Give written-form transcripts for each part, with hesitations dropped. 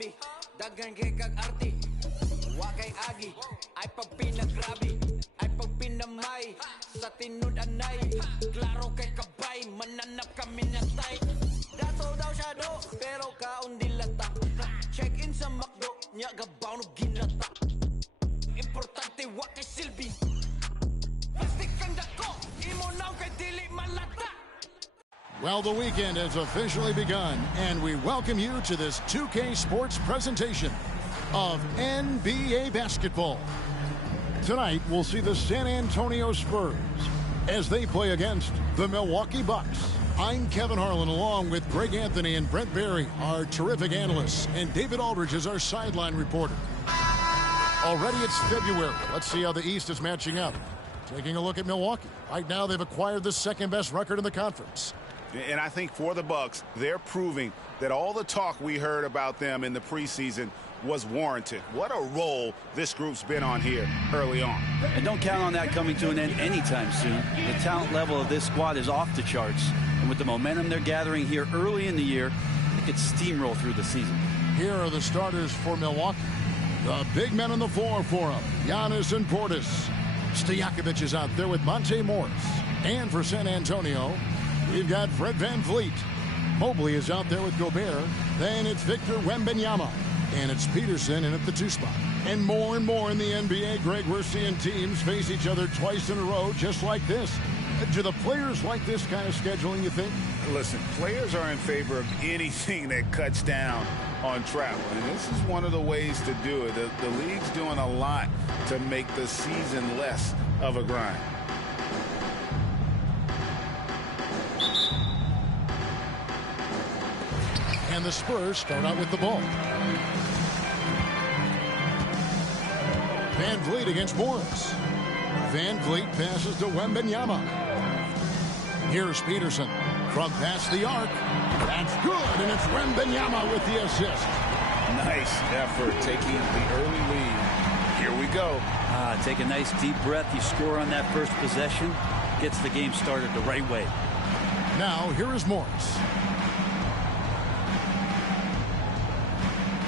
labi. Dagan kay kag arti. Wa kay agi. Ay pag pinagrabi. Ay pag pinamay. Sa tinud anay. Klaro kay kabay. Mananap kami na tay. Dato daw siya do. Pero kaon dilata. Check-in sa McDo. Nya gabaw no ginata. Importante wa kay silbi. Plastic kang dako. Imo naw kay dili malata. Well, the weekend has officially begun, and we welcome you to this 2K Sports presentation of NBA basketball. Tonight, we'll see the San Antonio Spurs as they play against the Milwaukee Bucks. I'm Kevin Harlan, along with Greg Anthony and Brent Barry, our terrific analysts, and David Aldridge is our sideline reporter. Already it's February. Let's see how the East is matching up. Taking a look at Milwaukee. Right now, they've acquired the second-best record in the conference. And I think for the Bucks, they're proving that all the talk we heard about them in the preseason was warranted. What a role this group's been on here early on. And don't count on that coming to an end anytime soon. The talent level of this squad is off the charts. And with the momentum they're gathering here early in the year, it could steamroll through the season. Here are the starters for Milwaukee. The big men on the floor for them, Giannis and Portis. Stojakovic is out there with Monte Morris. And for San Antonio, we've got Fred VanVleet. Mobley is out there with Gobert. Then it's Victor Wembanyama. And it's Peterson in at the 2 spot. And more in the NBA, Greg, we're seeing teams face each other twice in a row just like this. Do the players like this kind of scheduling, you think? Listen, players are in favor of anything that cuts down on travel. And this is one of the ways to do it. The league's doing a lot to make the season less of a grind. And the Spurs start out with the ball. VanVleet against Morris. VanVleet passes to Wembanyama. Here's Peterson from past the arc. That's good, and it's Wembanyama with the assist. Nice effort taking the early lead. Here we go. Take a nice deep breath. You score on that first possession. Gets the game started the right way. Now, here is Morris.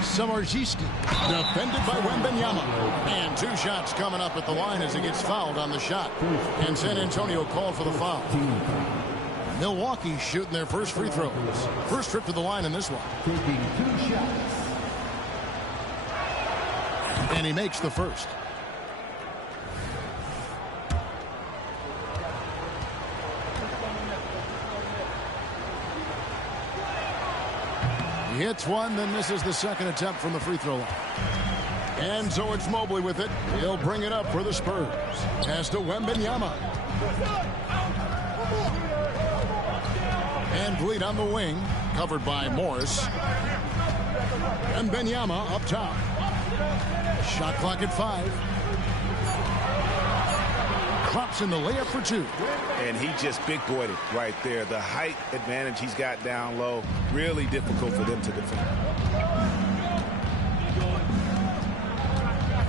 Samardziski, defended by Wembanyama. And 2 shots coming up at the line as he gets fouled on the shot. And San Antonio called for the foul. Milwaukee shooting their first free throws. First trip to the line in this one. Taking 2 shots. And he makes the first. He hits one, then misses the second attempt from the free throw line. And so it's Mobley with it. He'll bring it up for the Spurs. Pass to Wembanyama. VanVleet on the wing, covered by Morris. Wembanyama up top. Shot clock at 5. Drops in the layup for 2. And he just big-boyed it right there. The height advantage he's got down low, really difficult for them to defend.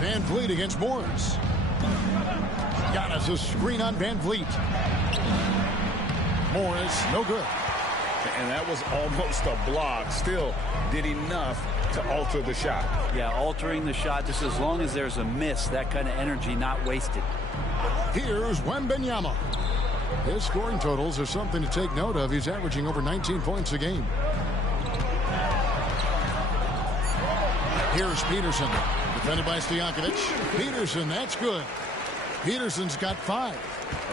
VanVleet against Morris. Giannis a screen on VanVleet. Morris, no good. And that was almost a block. Still did enough to alter the shot. Yeah, altering the shot just as long as there's a miss. That kind of energy not wasted. Here's Wembanyama. His scoring totals are something to take note of. He's averaging over 19 points a game. Here's Peterson. Defended by Stojakovic. Peterson, that's good. Peterson's got 5.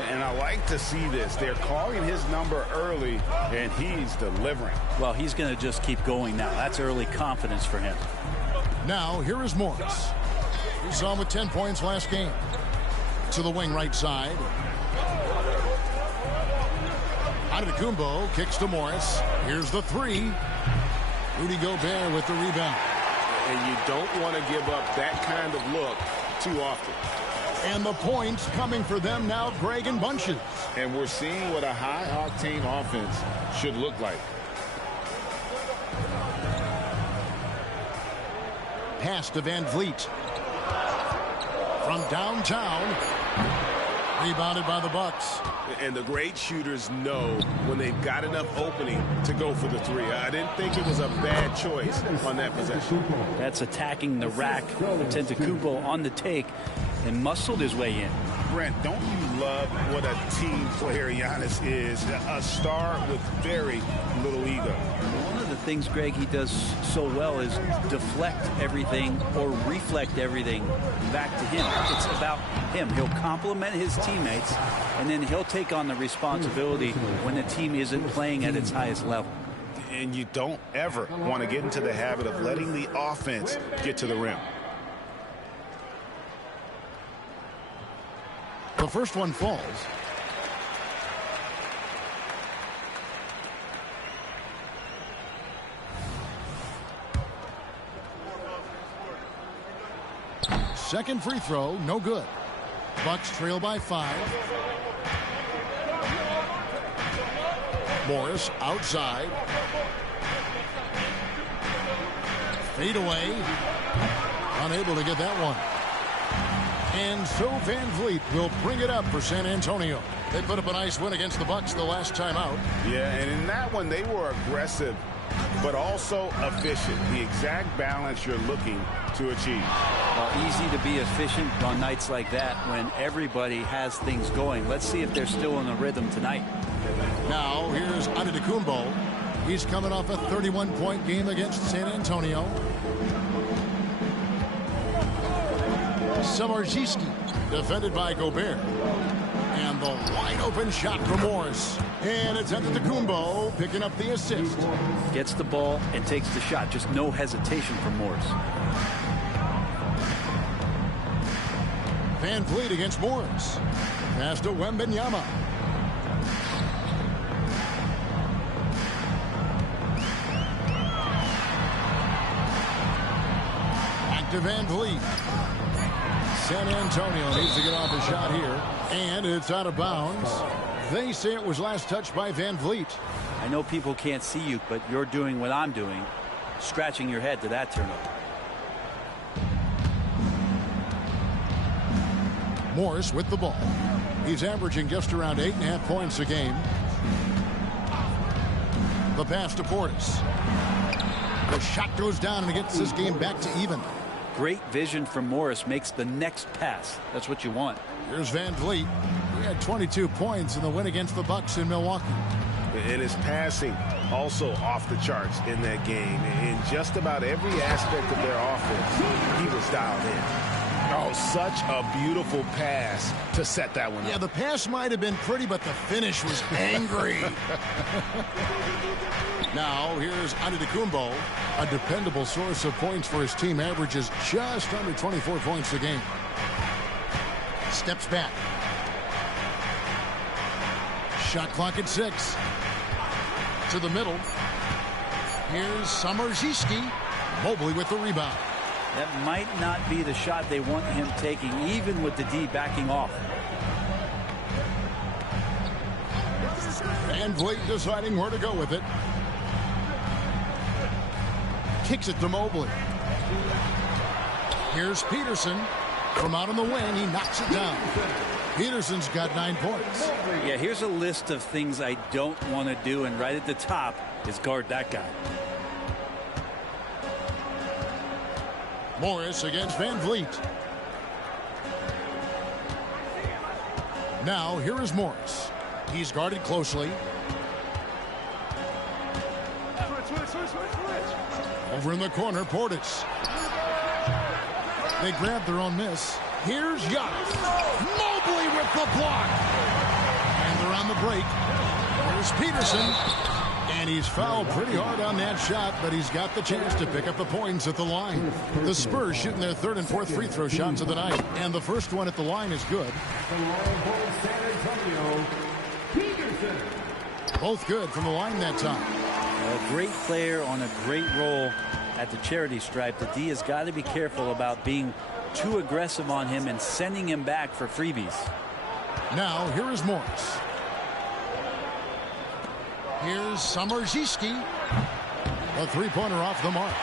And I like to see this. They're calling his number early, and he's delivering. Well, he's going to just keep going now. That's early confidence for him. Now, here is Morris. We saw him with 10 points last game. To the wing right side. Antetokounmpo kicks to Morris. Here's the 3. Rudy Gobert with the rebound. And you don't want to give up that kind of look too often. And the points coming for them now, Greg, in bunches. And we're seeing what a high-octane offense should look like. Pass to VanVleet. From downtown. Rebounded by the Bucks. And the great shooters know when they've got enough opening to go for the three. I didn't think it was a bad choice on that possession. That's attacking the rack. Antetokounmpo on the take and muscled his way in. Brent, don't you love what a team player Giannis is? A star with very little ego. One of the things, Greg, he does so well is deflect everything or reflect everything back to him. It's about him. He'll compliment his teammates, and then he'll take on the responsibility when the team isn't playing at its highest level. And you don't ever want to get into the habit of letting the offense get to the rim. The first one falls. Second free throw, no good. Bucks trail by 5. Morris outside. Fade away. Unable to get that one. And so Van Vliet will bring it up for San Antonio. They put up a nice win against the Bucks the last time out. Yeah, and in that one, they were aggressive, but also efficient. The exact balance you're looking to achieve. Well, easy to be efficient on nights like that when everybody has things going. Let's see if they're still in a rhythm tonight. Now, here's Antetokounmpo. He's coming off a 31-point game against San Antonio. Samardziski, defended by Gobert. And the wide-open shot from Morris. And it's Antetokounmpo picking up the assist. Gets the ball and takes the shot. Just no hesitation from Morris. Van Vliet against Morris. Pass to Wembanyama. Back to Van Vliet. San Antonio needs to get off a shot here. And it's out of bounds. They say it was last touched by Van Vliet. I know people can't see you, but you're doing what I'm doing. Scratching your head to that turnover. Morris with the ball. He's averaging just around 8.5 points a game. The pass to Portis. The shot goes down and it gets this game back to even. Great vision from Morris, makes the next pass. That's what you want. Here's Van Vliet. He had 22 points in the win against the Bucks in Milwaukee. And his passing also off the charts in that game. In just about every aspect of their offense, he was dialed in. Oh, such a beautiful pass to set that one up. Yeah, the pass might have been pretty, but the finish was angry. Now, here's Antetokounmpo. A dependable source of points for his team, averages just under 24 points a game. Steps back. Shot clock at 6. To the middle. Here's Samardziski. Mobley with the rebound. That might not be the shot they want him taking, even with the D backing off. Van Vliet deciding where to go with it. Kicks it to Mobley. Here's Peterson. From out on the wing, he knocks it down. Peterson's got 9 points. Yeah, here's a list of things I don't want to do, and right at the top is guard that guy. Morris against Van Vliet. Now, here is Morris. He's guarded closely. Over in the corner, Portis. They grab their own miss. Here's Giannis. Mobley with the block. And they're on the break. Here's Peterson. And he's fouled pretty hard on that shot, but he's got the chance to pick up the points at the line. The Spurs shooting their third and fourth free throw shots of the night. And the first one at the line is good. Both good from the line that time. A great player on a great role at the charity stripe. The D has got to be careful about being too aggressive on him and sending him back for freebies. Now, here is Morris. Here's Samardziski. A three-pointer off the mark.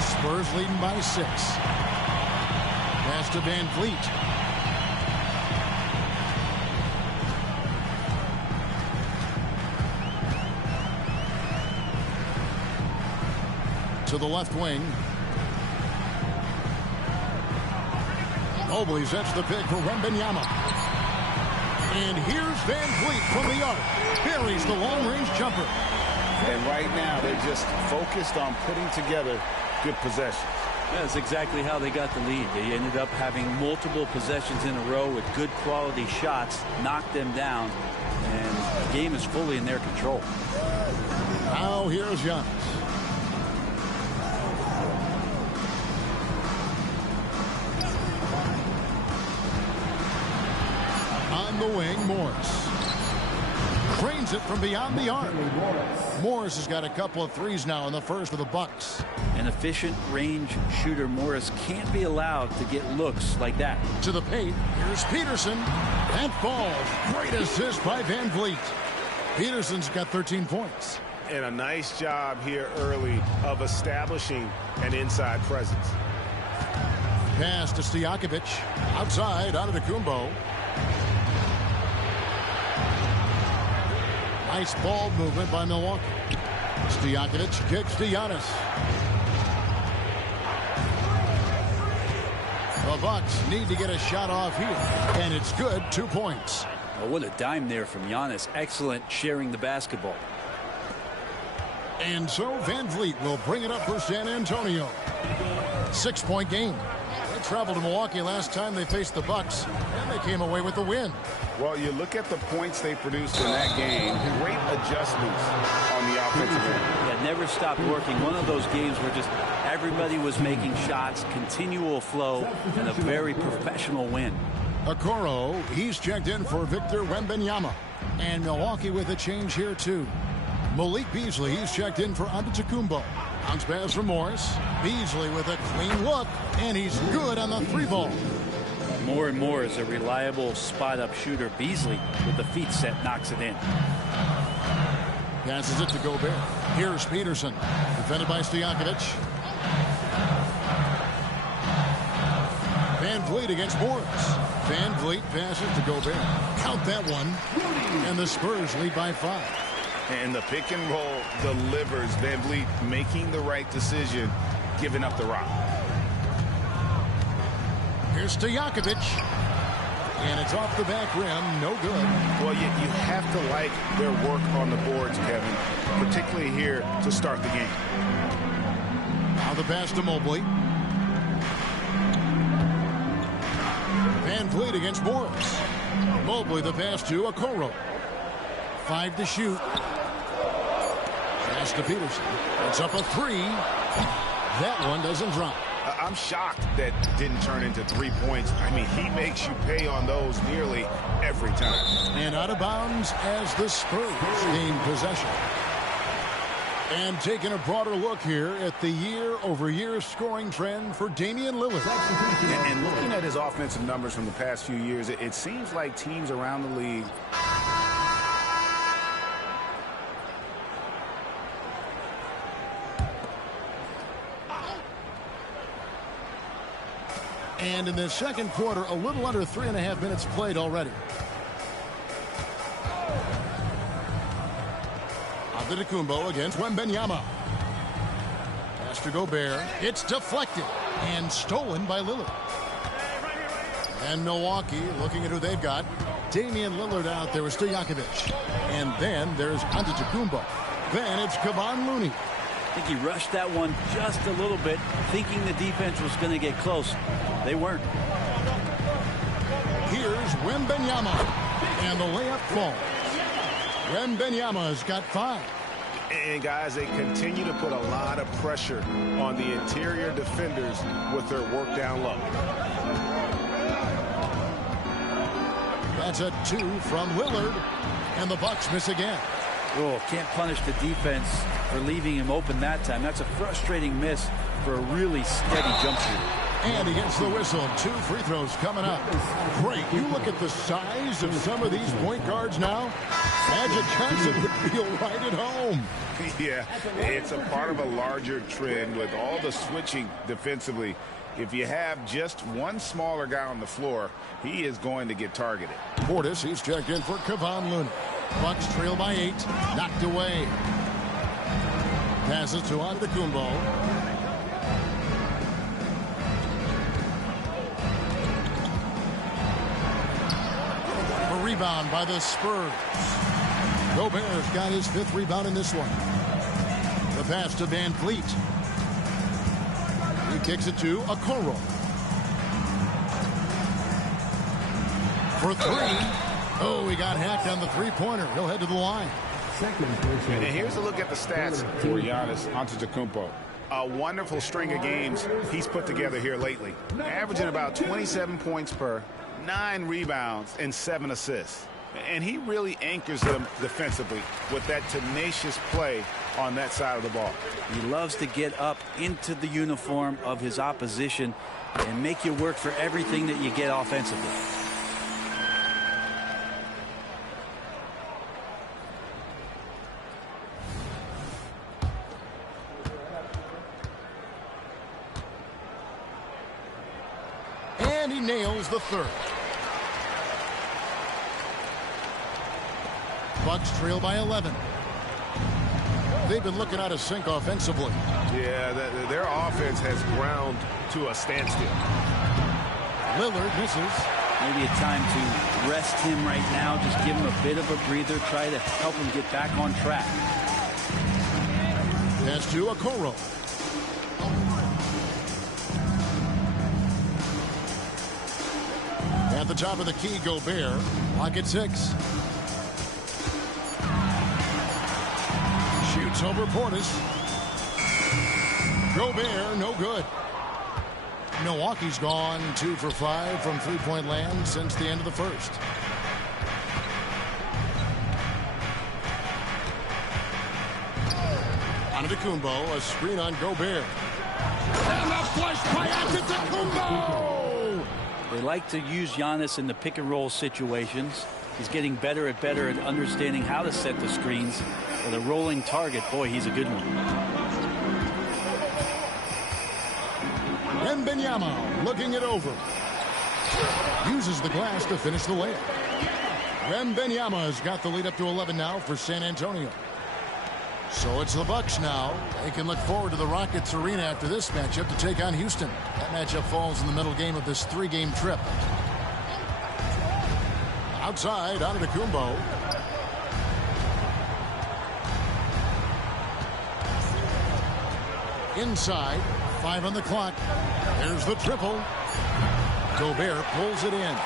Spurs leading by 6. Pass to Van Vliet. to the left wing. Mobley sets the pick for Wembanyama. And here's Van Vliet from the arc. Buries the long-range jumper. And right now, they're just focused on putting together good possessions. That's exactly how they got the lead. They ended up having multiple possessions in a row with good quality shots, knocked them down, and the game is fully in their control. Now here's Giannis. On the wing, Morris. Cranes it from beyond the arc. Morris has got a couple of threes now in the first of the Bucks. An efficient range shooter, Morris, can't be allowed to get looks like that. To the paint, here's Peterson. That falls. Great assist by Van Vliet. Peterson's got 13 points. And a nice job here early of establishing an inside presence. Pass to Stojakovic. Outside, out of Antetokounmpo. Nice ball movement by Milwaukee. Stojakovic kicks to Giannis. The Bucks need to get a shot off here. And it's good. 2 points. Oh, what a dime there from Giannis. Excellent sharing the basketball. And so Van Vliet will bring it up for San Antonio. 6-point game. They traveled to Milwaukee last time they faced the Bucks, and they came away with the win. Well, you look at the points they produced in that game. Great adjustments on the offensive end. Yeah, never stopped working. One of those games where just everybody was making shots, continual flow, and a very professional win. Okoro, he's checked in for Victor Wembanyama. And Milwaukee with a change here, too. Malik Beasley, he's checked in for Antetokounmpo. Bounce pass from Morris. Beasley with a clean look, and he's good on the 3-ball. More and more as a reliable spot-up shooter. Beasley, with the feet set, knocks it in. Passes it to Gobert. Here's Peterson. Defended by Stojakovic. Van Vliet against Morris. Van Vliet passes to Gobert. Count that one. And the Spurs lead by 5. And the pick and roll delivers. Van Vliet making the right decision, giving up the rock. Here's Stojakovic. And it's off the back rim. No good. Well, you have to like their work on the boards, Kevin, particularly here to start the game. Now the pass to Mobley. Van Vliet against Morris. Mobley the pass to Okoro. 5 to shoot. Pass to Peterson. It's up a 3. That one doesn't drop. I'm shocked that didn't turn into 3 points. I mean, he makes you pay on those nearly every time. And out of bounds as the Spurs gain possession. And taking a broader look here at the year-over-year scoring trend for Damian Lillard. And looking at his offensive numbers from the past few years, it seems like teams around the league And in the second quarter, a little under 3.5 minutes played already. Antetokounmpo against Wembanyama. Pass to Gobert. It's deflected and stolen by Lillard. And Milwaukee looking at who they've got. Damian Lillard out there with Stojakovic. And then there's Antetokounmpo. Then it's Kevon Looney. I think he rushed that one just a little bit, thinking the defense was going to get close. They weren't. Here's Wembanyama. And the layup falls. Wembanyama's got 5. And guys, they continue to put a lot of pressure on the interior defenders with their work down low. That's a 2 from Lillard. And the Bucks miss again. Oh, can't punish the defense for leaving him open that time. That's a frustrating miss for a really steady jump shooter. And he gets the whistle. 2 free throws coming up. Great. You look at the size of some of these point guards now. Magic Johnson would feel right at home. Yeah, it's a part of a larger trend with all the switching defensively. If you have just one smaller guy on the floor, he is going to get targeted. Portis, he's checked in for Kevon Looney. Bucks trail by 8. Knocked away. Passes to Antetokounmpo. rebound by the Spurs. Gobert's got his 5th rebound in this one. The pass to Van Fleet. He kicks it to Okoro. For 3. Oh, he got hacked on the three-pointer. He'll head to the line. And here's a look at the stats for Giannis Antetokounmpo. A wonderful string of games he's put together here lately. Averaging about 27 points per, 9 rebounds, and 7 assists. And he really anchors them defensively with that tenacious play on that side of the ball. He loves to get up into the uniform of his opposition and make you work for everything that you get offensively. And he nails the 3rd. Bucks trail by 11. They've been looking out of sync offensively. Yeah, their offense has ground to a standstill. Lillard misses. Maybe a time to rest him right now. Just give him a bit of a breather. Try to help him get back on track. Pass to Okoro. At the top of the key, Gobert. Lock at 6. Shoots over Portis. Gobert, no good. Milwaukee's gone 2 for 5 from three-point land since the end of the first. Antetokounmpo, a screen on Gobert. And the flush by Antetokounmpo! They like to use Giannis in the pick-and-roll situations. He's getting better at understanding how to set the screens. With a rolling target, boy, he's a good one. Wembanyama looking it over. Uses the glass to finish the layup. Wembanyama has got the lead up to 11 now for San Antonio. So it's the Bucks now. They can look forward to the Rockets arena after this matchup to take on Houston. That matchup falls in the middle game of this 3-game trip. Outside, Antetokounmpo. Inside, 5 on the clock. There's the triple. Gobert pulls it in.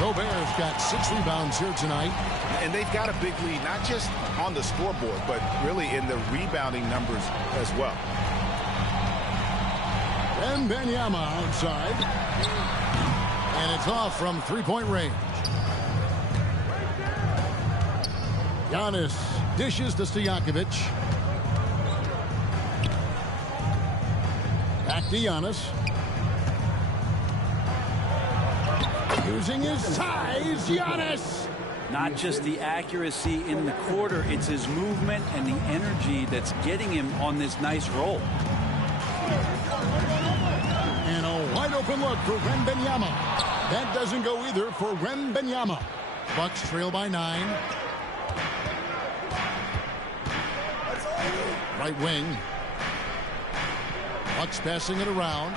Gobert's got 6 rebounds here tonight. And they've got a big lead, not just on the scoreboard, but really in the rebounding numbers as well. And Wembanyama outside. And it's off from three-point range. Giannis dishes to Stojakovic. Back to Giannis. Using his size, Giannis. Not just the accuracy in the quarter, it's his movement and the energy that's getting him on this nice roll. And a wide open look for Wembanyama. That doesn't go either for Wembanyama. Bucks trail by 9. Right wing. Bucks passing it around.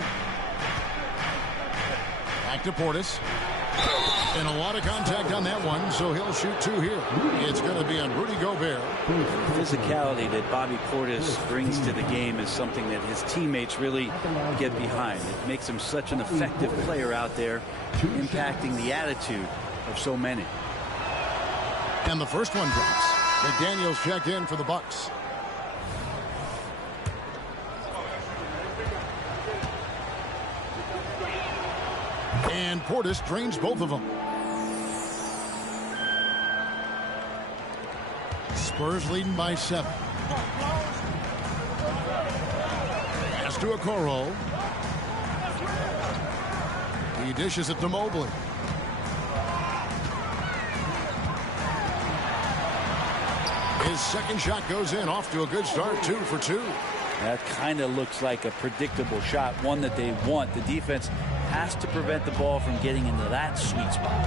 Back to Portis. And a lot of contact on that one, so he'll shoot 2 here. It's going to be on Rudy Gobert. The physicality that Bobby Portis brings to the game is something that his teammates really get behind. It makes him such an effective player out there, impacting the attitude of so many. And the first one drops. McDaniels checked in for the Bucks. And Portis drains both of them. Spurs leading by 7. Pass to Okoro. He dishes it to Mobley. His second shot goes in, off to a good start, 2 for 2. That kind of looks like a predictable shot, one that they want. The defense has to prevent the ball from getting into that sweet spot.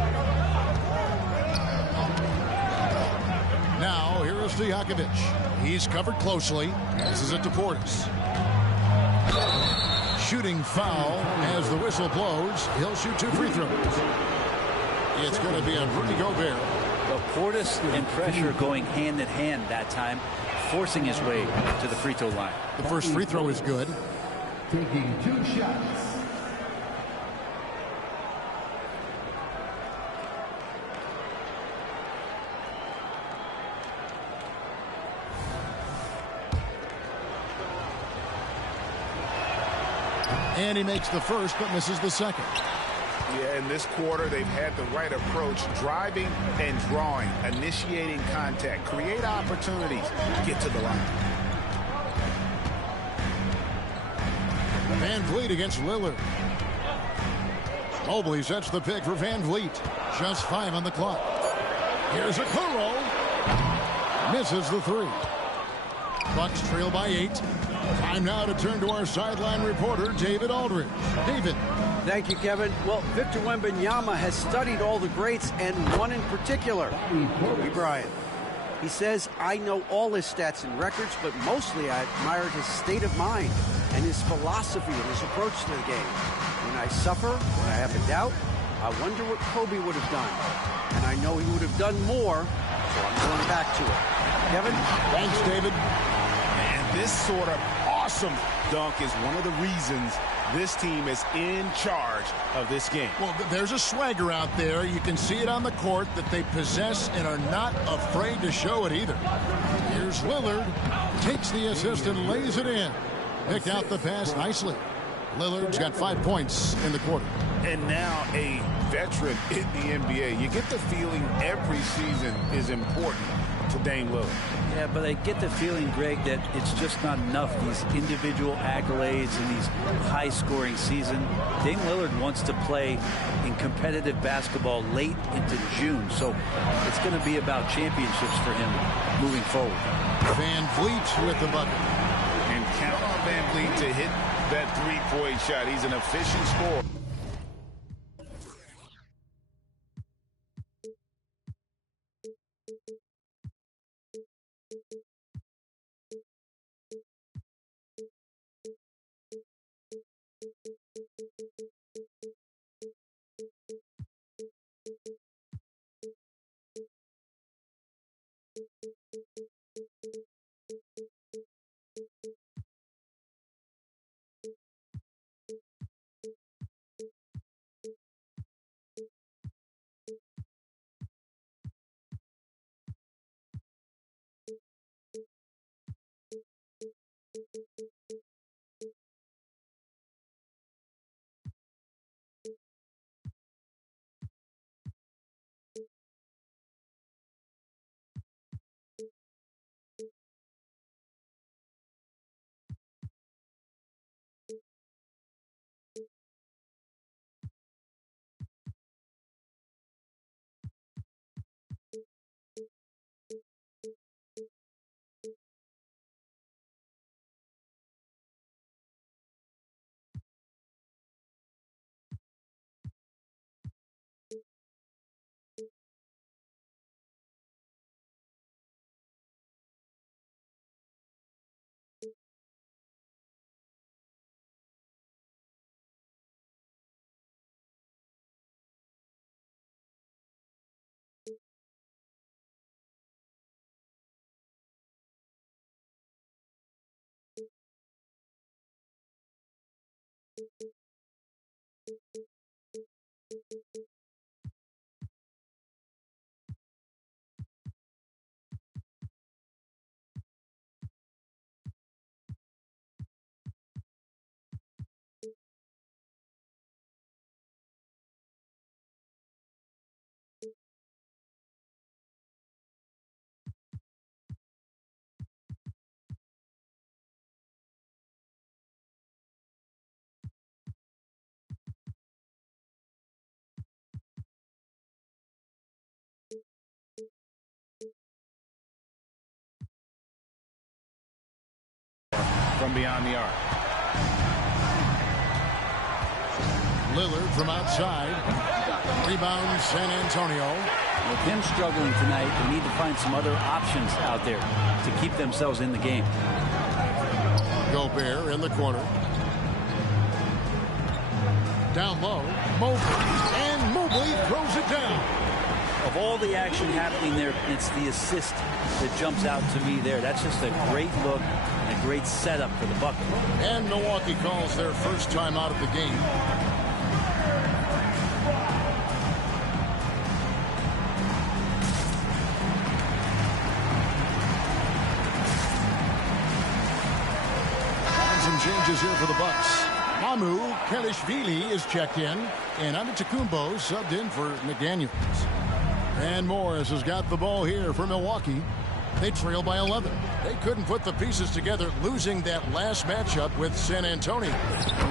Now, here is Stojakovic. He's covered closely. Passes it to Portis. Shooting foul as the whistle blows. He'll shoot 2 free throws. It's going to be a Rudy Gobert. Well, Portis and pressure going hand in hand that time, forcing his way to the free throw line. The first free throw is good. Taking 2 shots. And he makes the first but misses the second. Yeah, in this quarter, they've had the right approach, driving and drawing, initiating contact, create opportunities, get to the line. Van Vliet against Lillard. Mobley sets the pick for Van Vliet. Just 5 on the clock. Here's a Kuro. Misses the 3. Bucks trail by 8. Time now to turn to our sideline reporter, David Aldridge. David. Thank you, Kevin. Well, Victor Wembanyama has studied all the greats and one in particular, Kobe Bryant. He says, I know all his stats and records, but mostly I admired his state of mind and his philosophy and his approach to the game. When I suffer, when I have a doubt, I wonder what Kobe would have done. And I know he would have done more, so I'm going back to it. Kevin? Thanks, David. And this sort of awesome dunk is one of the reasons this team is in charge of this game. Well, there's a swagger out there. You can see it on the court that they possess and are not afraid to show it either. Here's Lillard. Takes the assist and lays it in. Picked out the pass nicely. Lillard's got 5 points in the quarter. And now a veteran in the NBA. You get the feeling every season is important to Dame Lillard. Yeah, but I get the feeling, Greg, that it's just not enough, these individual accolades and these high-scoring season. Dame Lillard wants to play in competitive basketball late into June, so it's going to be about championships for him moving forward. Van Vliet with the bucket. And count on Van Vliet to hit that three-point shot. He's an efficient scorer. From beyond the arc. Lillard from outside. Rebound San Antonio. With him struggling tonight, they need to find some other options out there to keep themselves in the game. Gobert in the corner. Down low. Mobley. And Mobley Mobley throws it down. Of all the action happening there, it's the assist that jumps out to me there. That's just a great look and a great setup for the bucket. And Milwaukee calls their first time out of the game. And some changes here for the Bucks. Mycareer is checked in, and Antetokounmpo subbed in for McDaniels. And Morris has got the ball here for Milwaukee. They trail by 11. They couldn't put the pieces together, losing that last matchup with San Antonio.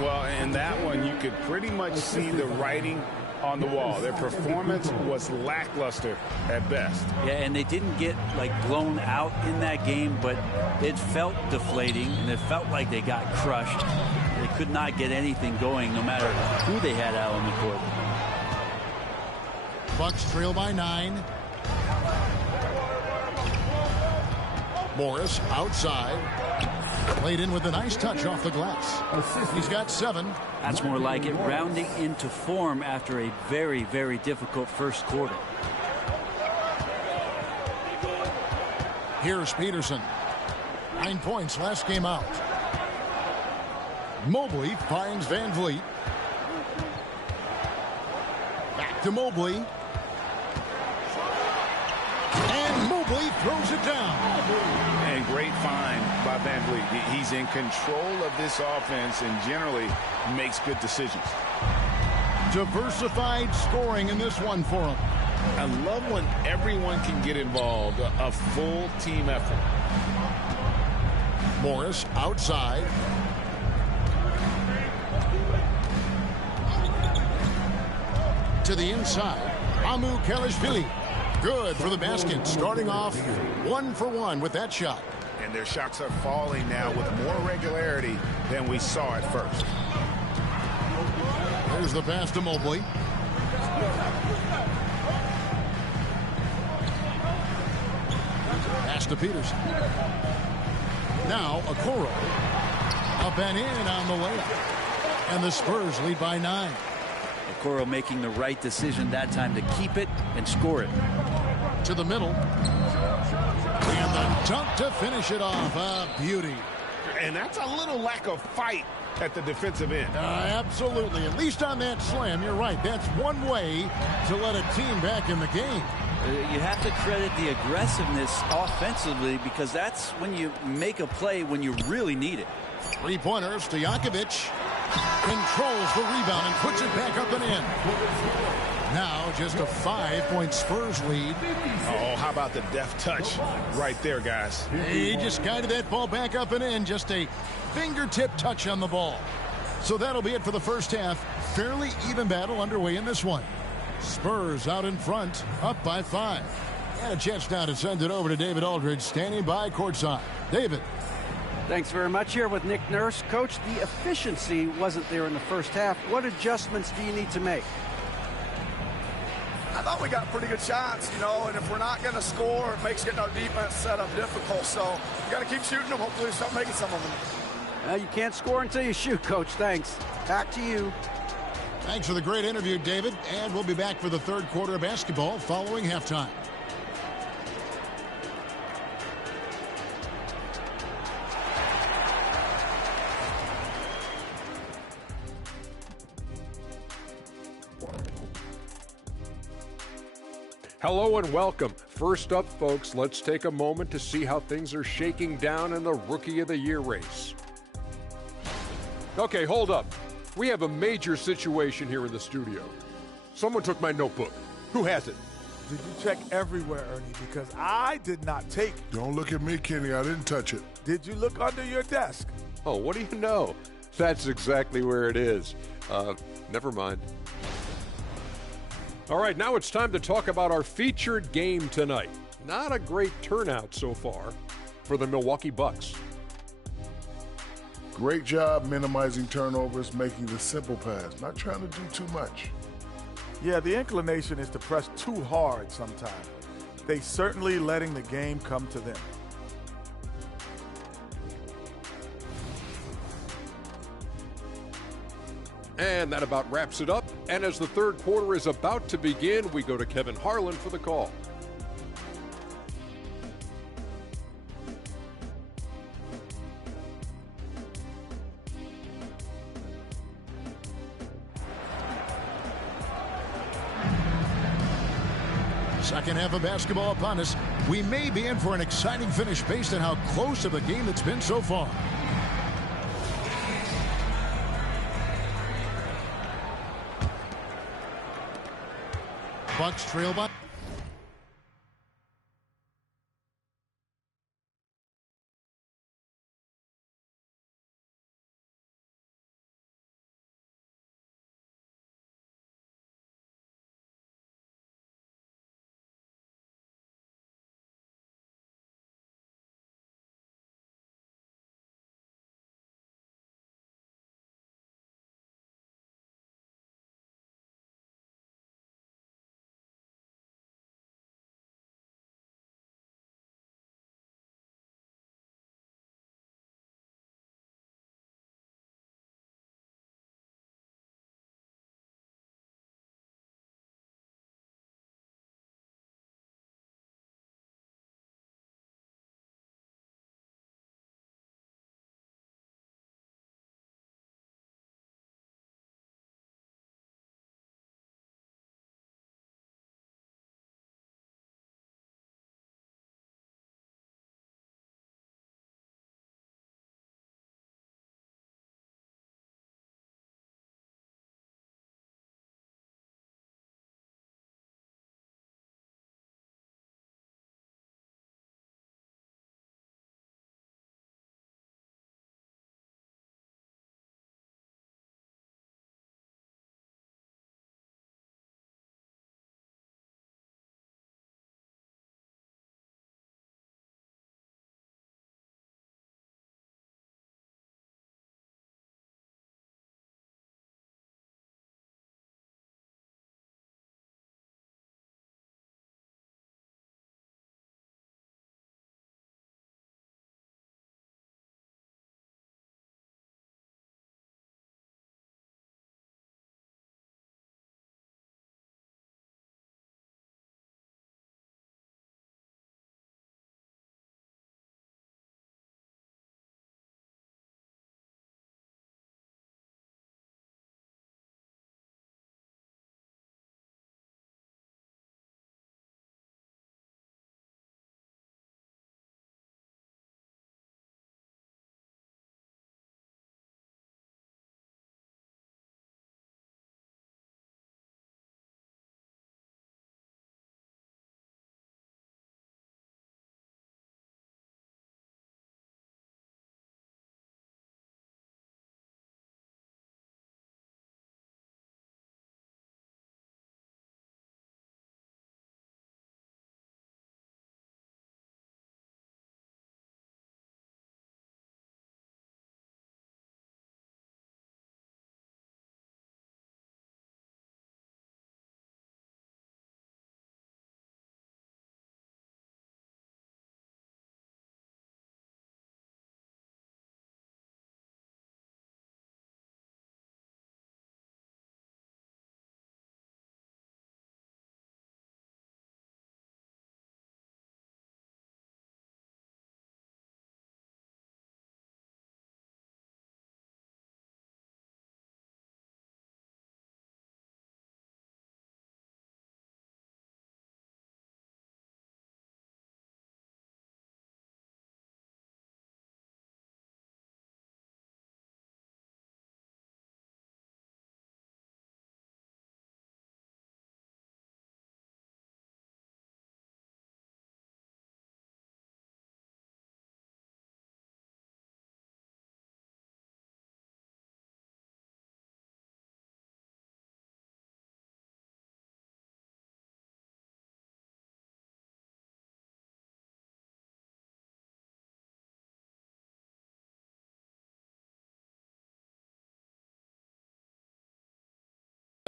Well, in that one, you could pretty much see the writing on the wall. Their performance was lackluster at best. Yeah, and they didn't get blown out in that game, but it felt deflating, and it felt like they got crushed. They could not get anything going, no matter who they had out on the court. Bucks trail by 9. Morris outside. Played in with a nice touch off the glass. He's got 7. That's more like it, rounding into form after a very, very difficult first quarter. Here's Peterson. 9 points last game out. Mobley finds Van Vliet. Back to Mobley. And Mobley throws it down. And great find by Van Vliet. He's in control of this offense and generally makes good decisions. Diversified scoring in this one for him. I love when everyone can get involved, a full team effort. Morris outside. To the inside. Mycareer. Good for the basket. Starting off 1 for 1 with that shot. And their shots are falling now with more regularity than we saw at first. There's the pass to Mobley. Pass to Peterson. Now Okoro. Up and in on the layup. And the Spurs lead by 9. Okoro making the right decision that time to keep it and score it. To the middle. And the dunk to finish it off. A beauty. And that's a little lack of fight at the defensive end. Absolutely. At least on that slam, you're right. That's one way to let a team back in the game. You have to credit the aggressiveness offensively, because that's when you make a play when you really need it. 3-pointers. Stojakovic controls the rebound and puts it back up and in. Now just a 5-point Spurs lead. Oh, how about the deft touch right there, guys? He just guided that ball back up and in. Just a fingertip touch on the ball. So that'll be it for the first half. Fairly even battle underway in this one. Spurs out in front, up by 5. And a chance now to send it over to David Aldridge, standing by courtside. David. Thanks very much. Here with Nick Nurse. Coach, the efficiency wasn't there in the first half. What adjustments do you need to make? I thought we got pretty good shots, and if we're not going to score, it makes getting our defense set up difficult. So we got to keep shooting them. Hopefully we start making some of them. You can't score until you shoot, Coach. Thanks. Back to you. Thanks for the great interview, David. And we'll be back for the third quarter of basketball following halftime. Hello and welcome. First up, folks, let's take a moment to see how things are shaking down in the Rookie of the Year race. Okay, hold up. We have a major situation here in the studio. Someone took my notebook. Who has it? Did you check everywhere, Ernie? Because I did not take it. Don't look at me, Kenny. I didn't touch it. Did you look under your desk? Oh, what do you know? That's exactly where it is. Never mind. All right, now it's time to talk about our featured game tonight. Not a great turnout so far for the Milwaukee Bucks. Great job minimizing turnovers, making the simple pass, not trying to do too much. Yeah, the inclination is to press too hard sometimes. They certainly letting the game come to them. And that about wraps it up. And as the third quarter is about to begin, we go to Kevin Harlan for the call. Second half of basketball upon us. We may be in for an exciting finish based on how close of a game it's been so far. Bucks trail by.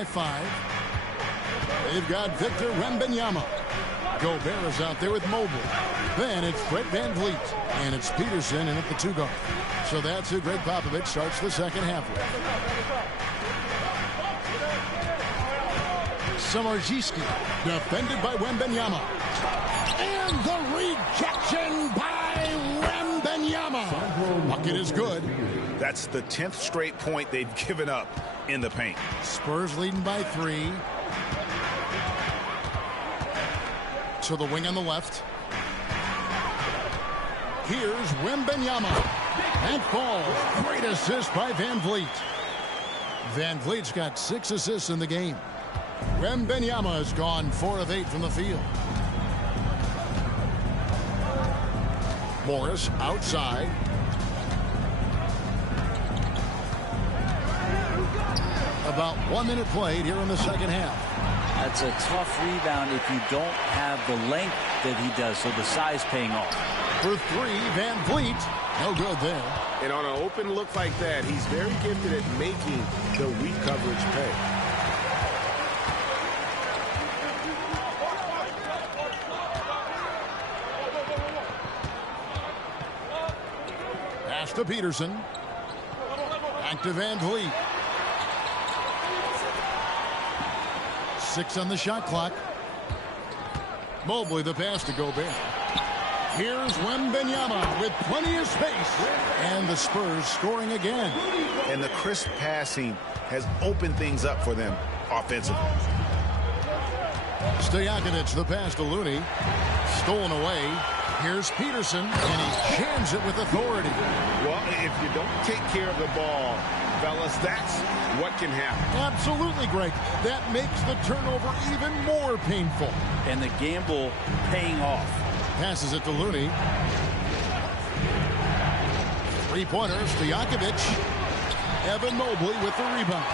Five. They've got Victor Wembanyama. Gobert is out there with Mobile. Then it's Brett Van Vliet. And it's Peterson in at the 2 guard. So that's who Greg Popovich starts the second half with. Samardziski, defended by Wembanyama. And the rejection by Wembanyama. Bucket is good. That's the 10th straight point they've given up in the paint. Spurs leading by 3. To the wing on the left. Here's Wembanyama. And falls. Great assist by Van Vliet. Van Vliet's got 6 assists in the game. Wembanyama has gone 4 of 8 from the field. Morris outside. About 1 minute played here in the second half. That's a tough rebound if you don't have the length that he does, so the size paying off. For 3, Van Vliet. No good there. And on an open look like that, he's very gifted at making the weak coverage pay. Pass to Peterson. Back to Van Vliet. 6 on the shot clock. Mobley the pass to Gobert. Here's Wembanyama with plenty of space. And the Spurs scoring again. And the crisp passing has opened things up for them offensively. Stojakovic the pass to Looney. Stolen away. Here's Peterson, and he jams it with authority. Well, if you don't take care of the ball, fellas, that's what can happen. Absolutely, Greg. That makes the turnover even more painful. And the gamble paying off. Passes it to Looney. 3-pointers to Stojakovic. Evan Mobley with the rebound.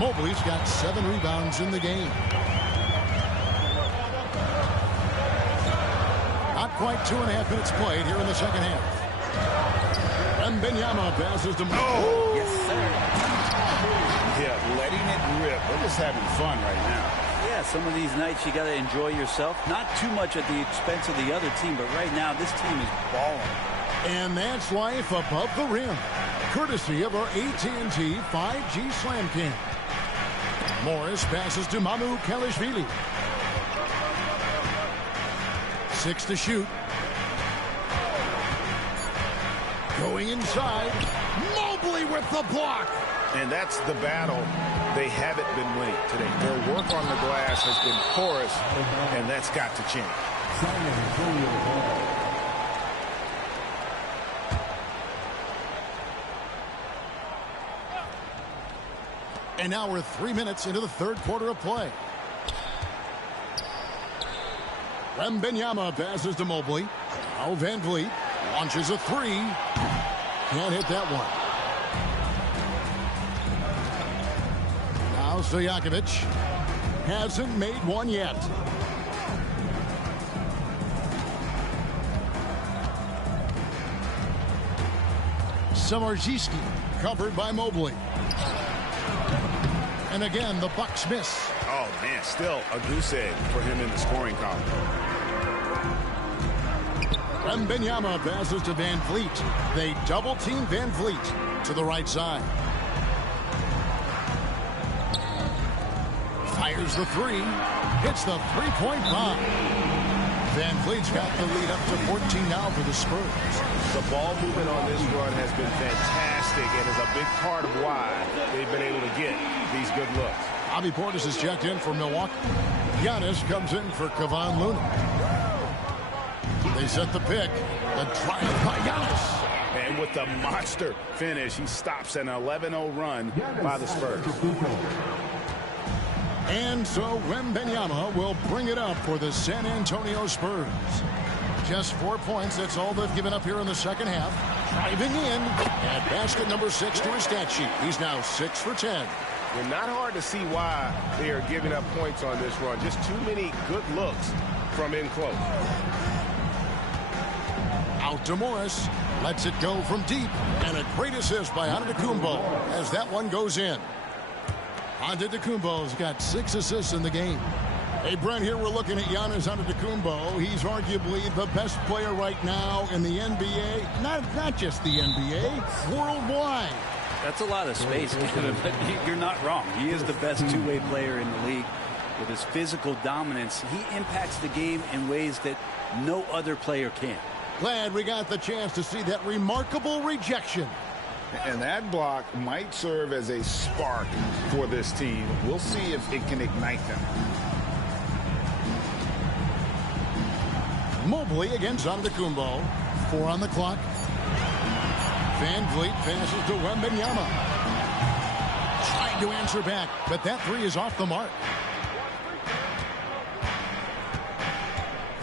Mobley's got 7 rebounds in the game. Not quite 2.5 minutes played here in the second half. Wembanyama passes to Mobley. Oh, yes, sir. Yeah, letting it rip. We're just having fun right now. Yeah, some of these nights you got to enjoy yourself. Not too much at the expense of the other team, but right now this team is balling. And that's life above the rim, courtesy of our AT&T 5G Slam Cam. Morris passes to Mamu Kalishvili. 6 to shoot. Going inside. Mobley with the block. And that's the battle they haven't been winning today. Their work on the glass has been porous, and that's got to change. And now we're 3 minutes into the third quarter of play. Wembanyama passes to Mobley. Now Van Vliet launches a 3. Can't hit that one. Now Stojakovic hasn't made one yet. Samardziski covered by Mobley. And again, the Bucks miss. Oh, man, still a goose egg for him in the scoring column. Wembanyama passes to Van Vliet. They double-team Van Vliet to the right side. Fires the 3. Hits the three-point bomb. Van Vliet's got the lead up to 14 now for the Spurs. The ball movement on this run has been fantastic and is a big part of why they've been able to get these good looks. Bobby Portis is checked in for Milwaukee. Giannis comes in for Kevon Looney. They set the pick. The triumph by Giannis. And with the monster finish, he stops an 11-0 run by the Spurs. And so Wembanyama will bring it up for the San Antonio Spurs. Just 4 points. That's all they've given up here in the second half. Driving in at basket number 6 to his stat sheet. He's now 6 for 10. And not hard to see why they are giving up points on this run. Just too many good looks from in close. Out to Morris. Lets it go from deep. And a great assist by Antetokounmpo as that one goes in. Antetokounmpo's got 6 assists in the game. Hey, Brent, here we're looking at Giannis Antetokounmpo. He's arguably the best player right now in the NBA. Not just the NBA, worldwide. That's a lot of space, Kevin, but you're not wrong. He is the best two-way player in the league. With his physical dominance, he impacts the game in ways that no other player can. Glad we got the chance to see that remarkable rejection. And that block might serve as a spark for this team. We'll see if it can ignite them. Mobley against Antetokounmpo. 4 on the clock. Van Vliet passes to Wembanyama. Trying to answer back, but that three is off the mark.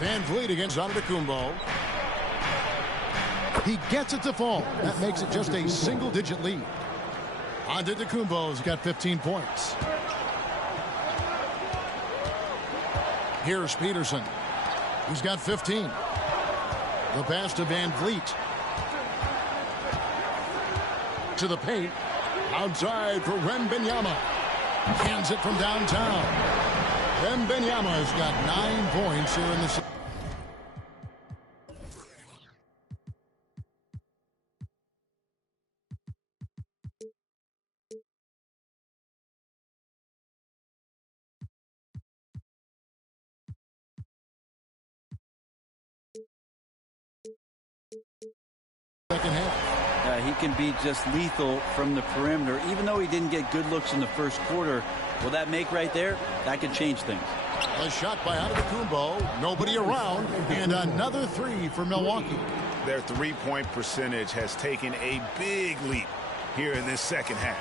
Van Vliet against Antetokounmpo. He gets it to fall. That makes it just a single-digit lead. Antetokounmpo's got 15 points. Here's Peterson. He's got 15. The pass to Van Vliet. To the paint. Outside for Wembanyama. Hands it from downtown. Wembanyama has got 9 points here in the second half. He can be just lethal from the perimeter. Even though he didn't get good looks in the first quarter, will that make right there? That could change things. A shot by Antetokounmpo. Nobody around. And another three for Milwaukee. Their three-point percentage has taken a big leap here in this second half.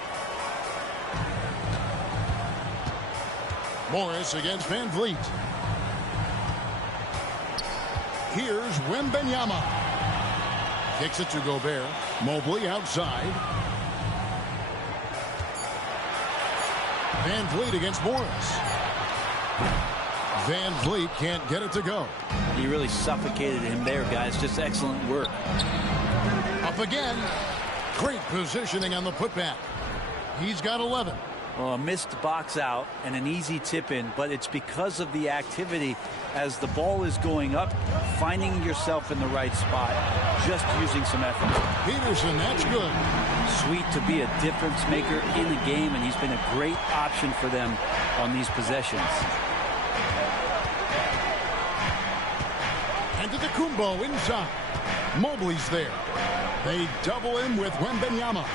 Morris against Van Vliet. Here's Wembanyama. Kicks it to Gobert. Mobley outside. Van Vliet against Morris. Van Vliet can't get it to go. He really suffocated him there, guys. Just excellent work. Up again. Great positioning on the putback. He's got 11. Well, a missed box out and an easy tip in, but it's because of the activity as the ball is going up, finding yourself in the right spot, just using some effort. Peterson, that's good. Sweet to be a difference maker in the game, and he's been a great option for them on these possessions. Antetokounmpo inside. Mobley's there. They double him with Wembanyama.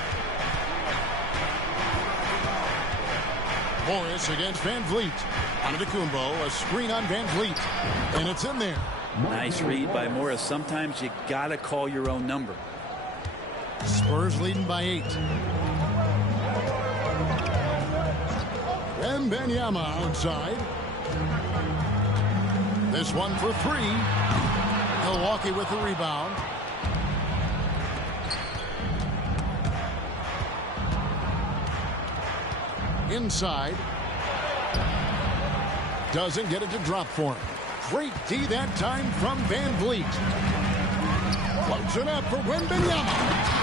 Morris against Van Vliet. Antetokounmpo, a screen on Van Vliet. And it's in there. Nice read by Morris. Sometimes you got to call your own number. Spurs leading by 8. Wembanyama outside. This one for 3. Milwaukee with the rebound. Inside. Doesn't get it to drop for him. Great D that time from Van Vliet. Floats it up for Wembanyama.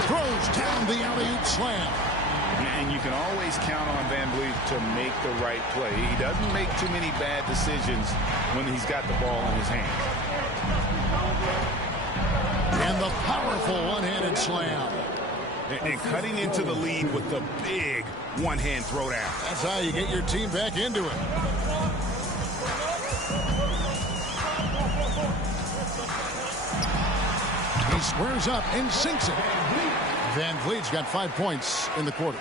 Throws down the alley-oop slam. And you can always count on Van Vliet to make the right play. He doesn't make too many bad decisions when he's got the ball in his hands. And the powerful one-handed slam. And cutting into the lead with the big one-hand throwdown. That's how you get your team back into it. He squares up and sinks it. Van Vliet's got 5 points in the quarter.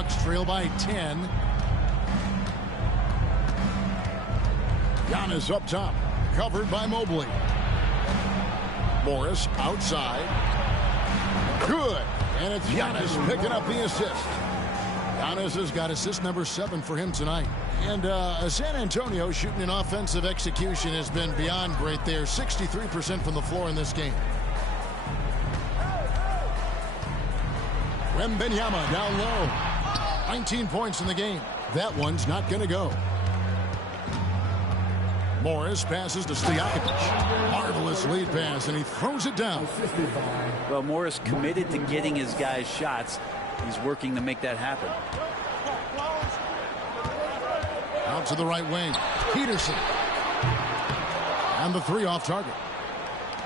Bucks trail by 10. Giannis up top, covered by Mobley. Morris outside. Good. And it's Giannis picking up the assist. Giannis has got assist number 7 for him tonight. And San Antonio shooting an offensive execution has been beyond great there. 63% from the floor in this game. Wembanyama down low. 19 points in the game. That one's not going to go. Morris passes to Stojakovic. Marvelous lead pass, and he throws it down. Well, Morris committed to getting his guys shots. He's working to make that happen. Out to the right wing. Peterson. And the 3 off target.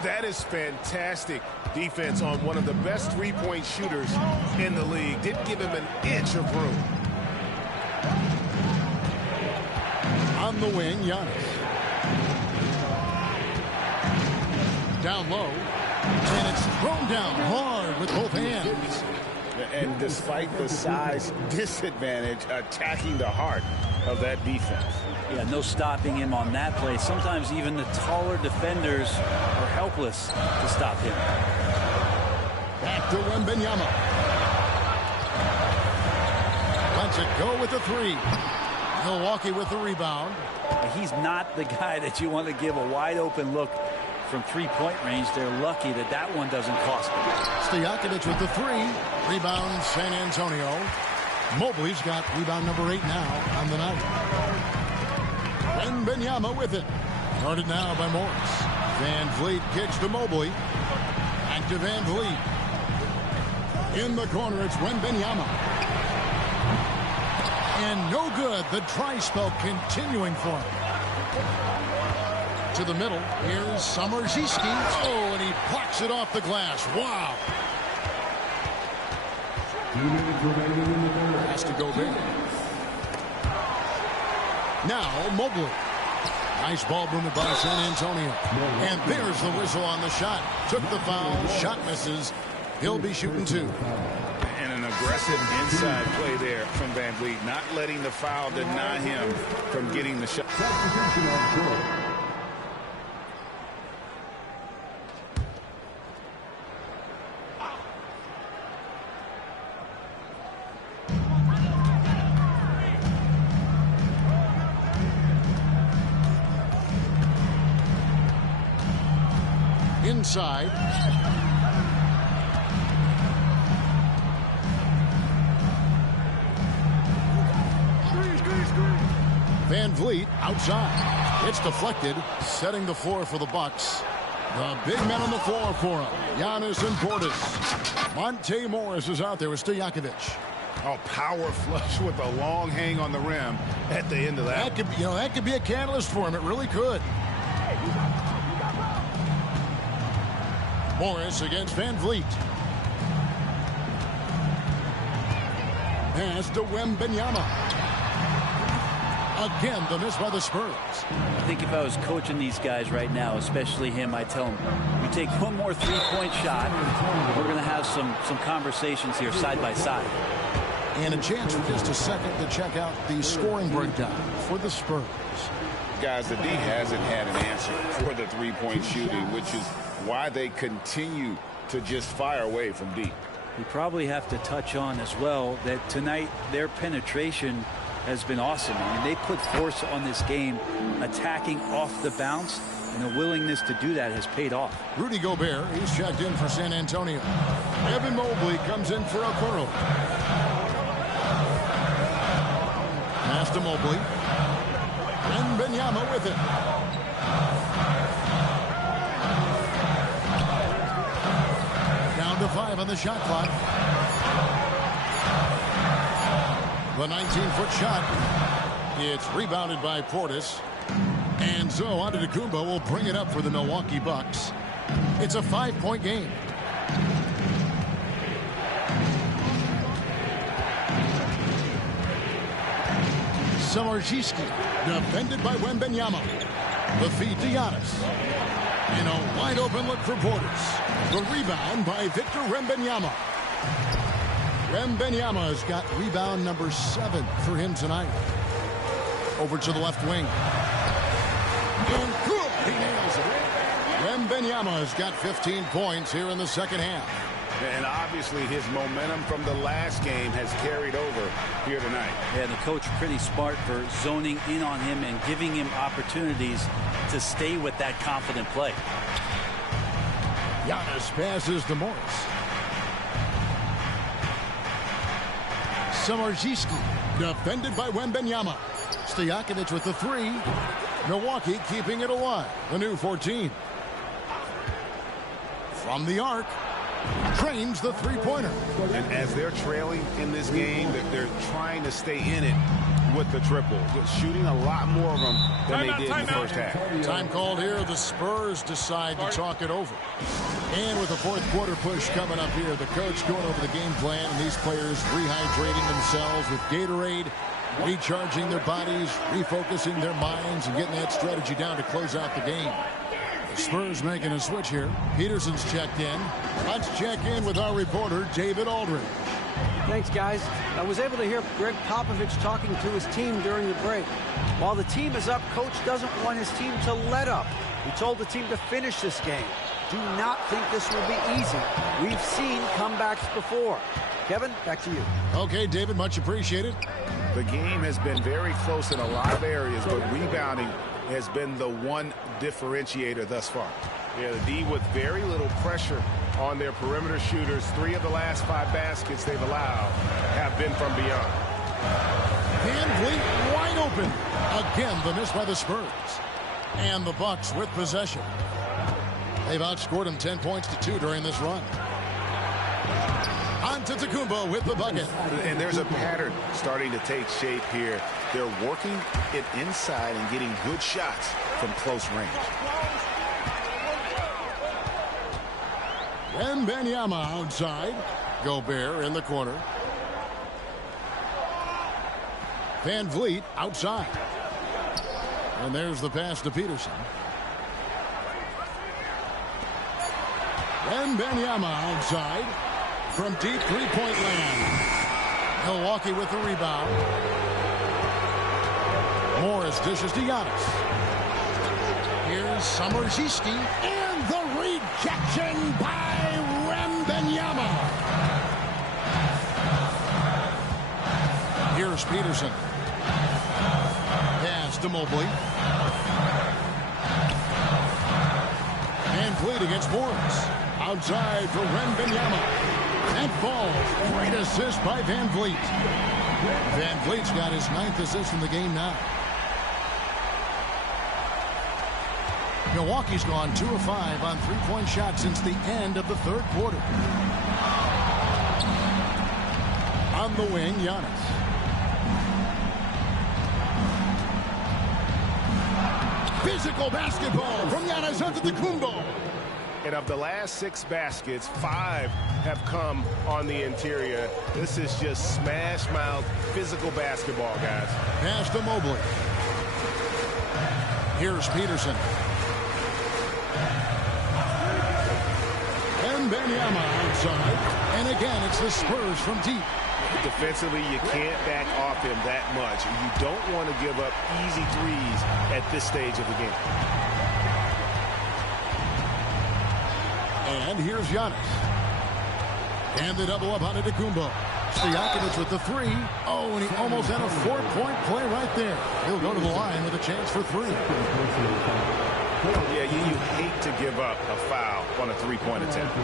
That is fantastic defense on one of the best three-point shooters in the league. Didn't give him an inch of room. On the wing, Giannis. Down low. And it's thrown down hard with both hands. And despite the size disadvantage, attacking the heart of that defense. Yeah, no stopping him on that play. Sometimes even the taller defenders are helpless to stop him. Back to Wembanyama. Lets it go with the 3. Milwaukee with the rebound. He's not the guy that you want to give a wide open look from 3-point range. They're lucky that that one doesn't cost them. Stojakovic with the 3. Rebound San Antonio. Mobley's got rebound number 8 now on the night. Wembanyama with it. Guarded now by Morris. Van Vliet kicks to Mobley. Back to Van Vliet. In the corner, it's Wembanyama. And no good. The dry spell continuing for him. To the middle. Here's Samardziski. Oh, and he plucks it off the glass. Wow. Has to go big. Now Mobley. Nice ball movement by San Antonio. And there's the whistle on the shot. Took the foul. Shot misses. He'll be shooting 2. And an aggressive inside play there from Van Vliet. Not letting the foul deny him from getting the shot. Inside. Van Vliet outside. It's deflected, setting the floor for the Bucks. The big men on the floor for him. Giannis and Portis. Monte Morris is out there with Stojakovic. Oh, power flush with a long hang on the rim at the end of that. That could be a catalyst for him. It really could. Morris against Van Vliet. Pass to Wembanyama. Again, the miss by the Spurs. I think if I was coaching these guys right now, especially him, I'd tell him, you take one more 3-point shot, we're going to have some conversations here side by side. And a chance for just a second to check out the scoring breakdown for the Spurs. Guys, the D hasn't had an answer for the 3-point shooting, which is why they continue to just fire away from deep. We probably have to touch on as well that tonight their penetration has been awesome. I mean, they put force on this game, attacking off the bounce, and the willingness to do that has paid off. Rudy Gobert, he's checked in for San Antonio. Evan Mobley comes in for Okoro. Pass to Mobley. And Wembanyama with it. Down to 5 on the shot clock. The 19-foot shot. It's rebounded by Portis. And so Antetokounmpo will bring it up for the Milwaukee Bucks. It's a 5-point game. Samardziski, defended by Wembanyama. The feed to Giannis. And a wide open look for Portis. The rebound by Victor Wembanyama. Wembanyama's got rebound number 7 for him tonight. Over to the left wing. And good. He nails it. Wembanyama's got 15 points here in the second half. And obviously his momentum from the last game has carried over here tonight. Yeah, the coach pretty smart for zoning in on him and giving him opportunities to stay with that confident play. Giannis passes to Morris. Samardziski defended by Wembanyama. Stojakovic with the 3. Milwaukee keeping it alive. The new 14. From the arc. Trains the three-pointer. And as they're trailing in this game, they're trying to stay in it with the triple. Shooting a lot more of them than they did in the first half. Time called here. The Spurs decide to talk it over. And with the fourth quarter push coming up here, the coach going over the game plan, and these players rehydrating themselves with Gatorade, recharging their bodies, refocusing their minds, and getting that strategy down to close out the game. The Spurs making a switch here. Peterson's checked in. Let's check in with our reporter, David Aldridge. Thanks, guys. I was able to hear Greg Popovich talking to his team during the break. While the team is up, Coach doesn't want his team to let up. He told the team to finish this game. Do not think this will be easy. We've seen comebacks before. Kevin, back to you. Okay, David, much appreciated. The game has been very close in a lot of areas, but rebounding has been the one differentiator thus far. Yeah, the D with very little pressure on their perimeter shooters. 3 of the last 5 baskets they've allowed have been from beyond. VanVleet wide open. Again, the miss by the Spurs. And the Bucks with possession. They've outscored them 10 points to 2 during this run. Antetokounmpo with the bucket. And there's a pattern starting to take shape here. They're working it inside and getting good shots from close range. Wembanyama outside. Gobert in the corner. VanVleet outside. And there's the pass to Peterson. Wembanyama outside. From deep three-point land. Milwaukee with the rebound. Morris dishes to Giannis. Here's Samardziski. And the rejection by Wembanyama. Here's Peterson. Pass to Mobley. VanVleet against Morris. Outside for Wembanyama. That falls. Great assist by VanVleet. VanVleet's got his 9th assist in the game now. Milwaukee's gone 2 of 5 on three-point shots since the end of the third quarter. On the wing, Giannis. Physical basketball from Giannis Antetokounmpo. And of the last 6 baskets, 5 have come on the interior. This is just smash-mouth physical basketball, guys. Pass to Mobley. Here's Peterson. Wembanyama outside. And again, it's the Spurs from deep. Defensively, you can't back off him that much. You don't want to give up easy threes at this stage of the game. And here's Giannis. And the double up on Antetokounmpo. Stojakovic with the 3. Oh, and he almost had a 4-point play right there. He'll go to the line with a chance for 3. Yeah, you hate to give up a foul on a 3-point attempt.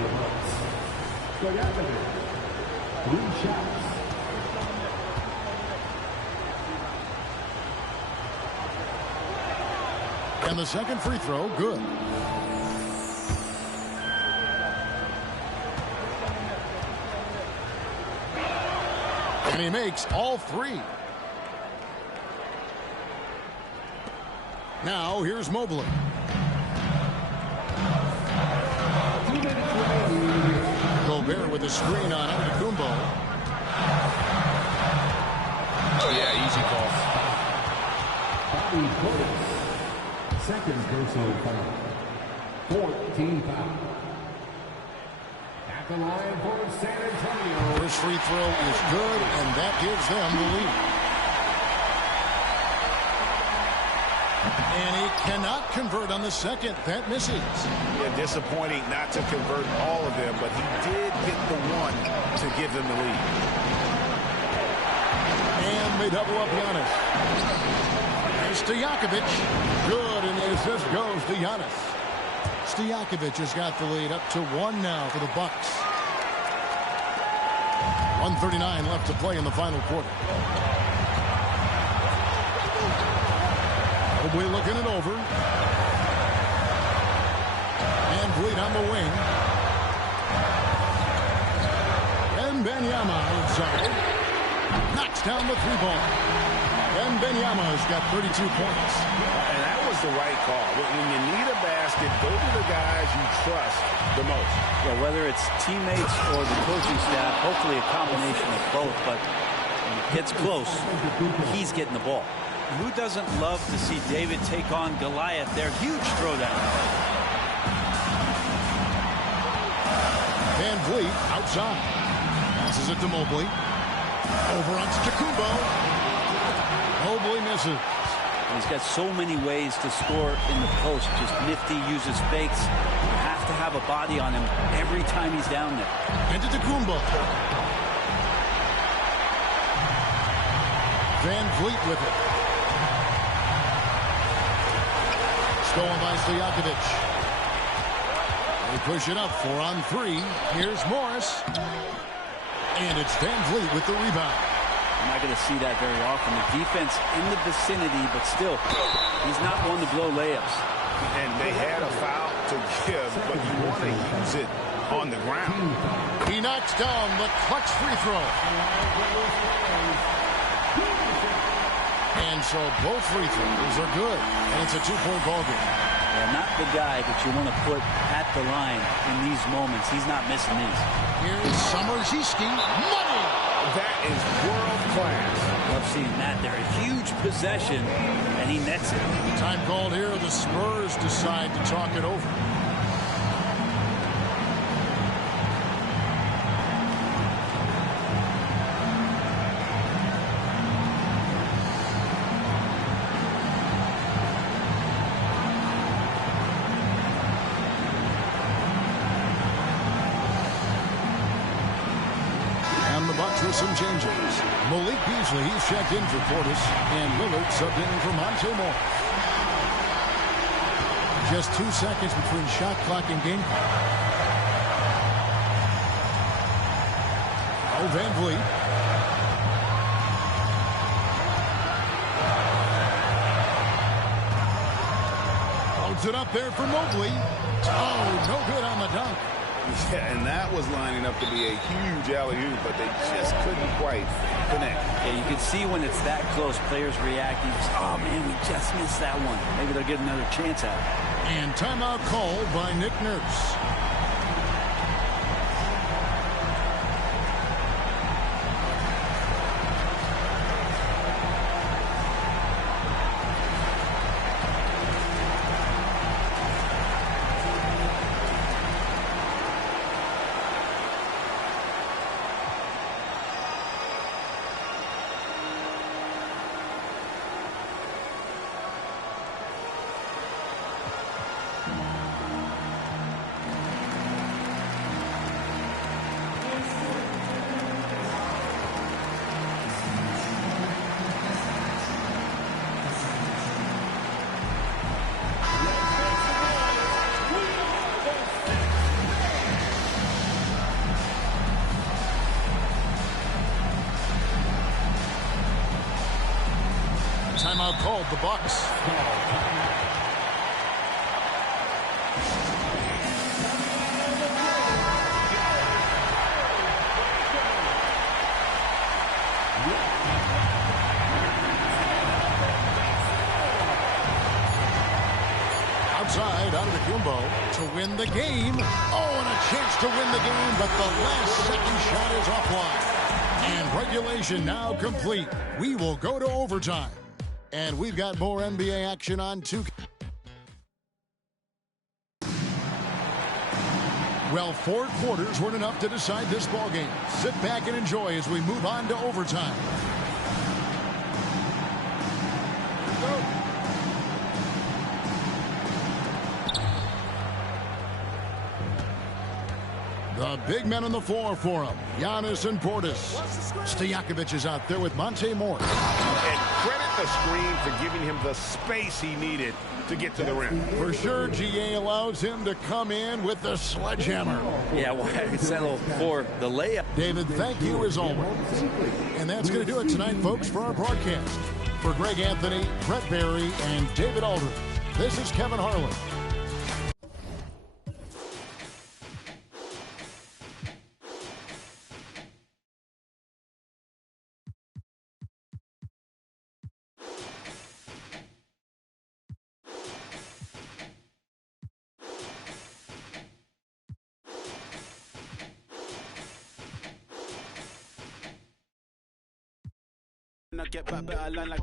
And the second free throw, good. And he makes all 3. Now here's Mobley. Gobert with a screen on Antetokounmpo. Oh, yeah, easy call. Second personal foul. 14 foul. At The line for San Antonio. First free throw is good, and that gives them the lead. And he cannot convert on the second. That misses. Yeah, disappointing not to convert all of them, but he did get the one to give them the lead. And they double up Giannis. Stojakovic, good, and the assist goes to Giannis. Stojakovic has got the lead up to 1 now for the Bucks. 1:39 left to play in the final quarter. Mobley looking it over. And Vliet on the wing. And Benyama outside. Knocks down the 3-ball. And Benyama's got 32 points. And that was the right call. When you need a basket, go to the guys you trust the most. Well, whether it's teammates or the coaching staff, hopefully a combination of both, but when it gets close, he's getting the ball. Who doesn't love to see David take on Goliath? Their huge throwdown. Van Vliet outside. Passes it to Mobley. Over on Jakumbo. Mobley misses. He's got so many ways to score in the post. Just nifty, uses fakes. You have to have a body on him every time he's down there. Into Jakumbo. Van Vliet with it. Stolen by Stojakovic. They push it up 4 on 3. Here's Morris. And it's Van Vliet with the rebound. You're not going to see that very often. The defense in the vicinity, but still, he's not one to blow layups. And they had a foul to give, but you want to use it on the ground. He knocks down the clutch free throw. And so both free throws are good. And it's a 2-point ball game. Yeah, not the guy that you want to put at the line in these moments. He's not missing these. Here's Samardziski. Money! That is world class. Love seeing that there. A huge possession, and he nets it. Time called here. The Spurs decide to talk it over. With some changes. Malik Beasley, he's checked in for Portis, and Lillard subbed in for Monte Moore. Just 2 seconds between shot clock and game clock. Oh, Van Vliet. Holds it up there for Mobley. Oh, no good on the dunk. Yeah, and that was lining up to be a huge alley-oop, but they just couldn't quite connect. Yeah, you can see when it's that close, players reacting. Oh, man, we just missed that one. Maybe they'll get another chance at it. And timeout called by Nick Nurse. Timeout called the Bucks. Outside, out of the Kumbo to win the game. Oh, and a chance to win the game, but the last second shot is offline. And regulation now complete. We will go to overtime. And we've got more NBA action on 2K. Well, 4 quarters weren't enough to decide this ballgame. Sit back and enjoy as we move on to overtime. The big men on the floor for him. Giannis and Portis. Stojakovic is out there with Monte Morris. And credit the screen for giving him the space he needed to get to the rim. For sure, GA allows him to come in with the sledgehammer. Yeah, well, I settle for the layup. David, thank you as always. And that's going to do it tonight, folks, for our broadcast. For Greg Anthony, Brett Barry, and David Aldridge, this is Kevin Harlan. I get back better line like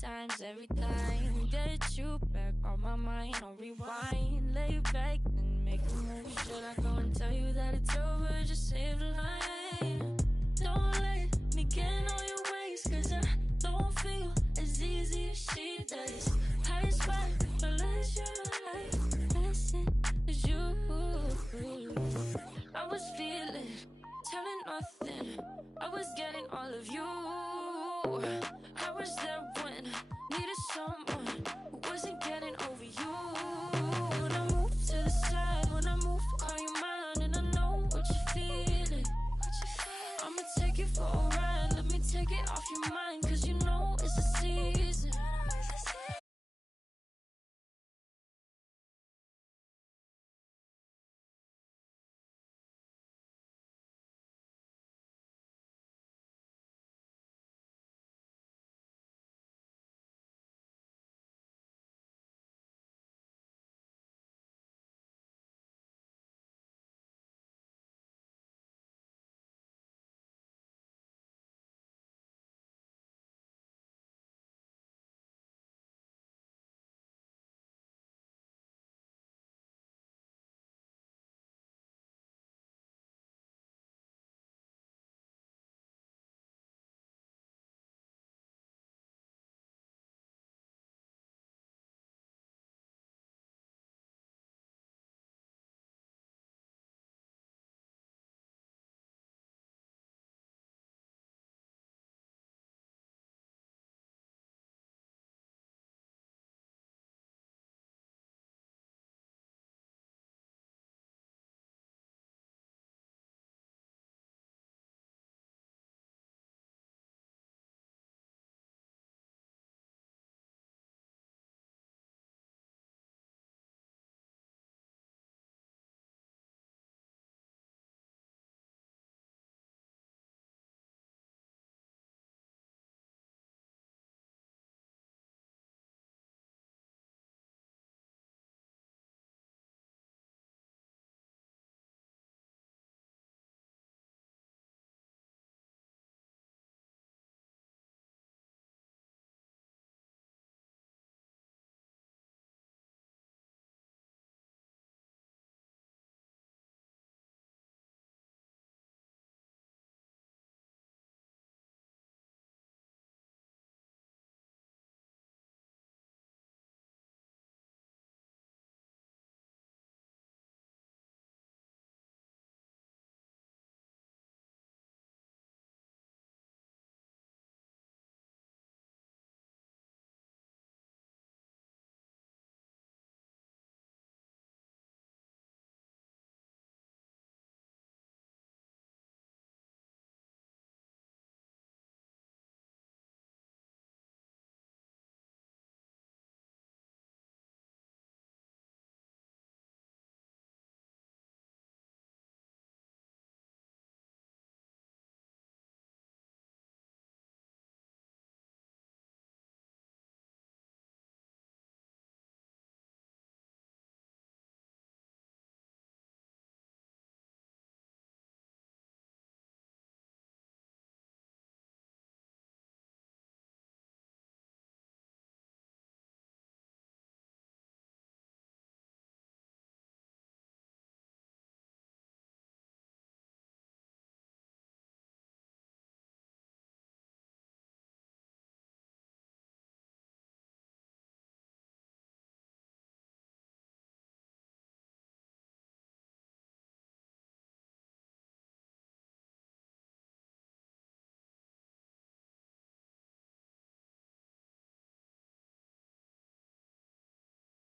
times every time get you back on my mind on rewind, lay you back and make a move. Should I go and tell you that it's over? Just save the line. Don't let me get in all your ways, cause I don't feel as easy as she does. I swear the less your life lesson is you. I was feeling, telling nothing, I was getting all of you. I was there when I needed someone who wasn't getting over you. When I move to the side, when I move, call you mine, and I know what you're feeling. I'ma take it for a ride, let me take it off your mind, cause you know it's a season.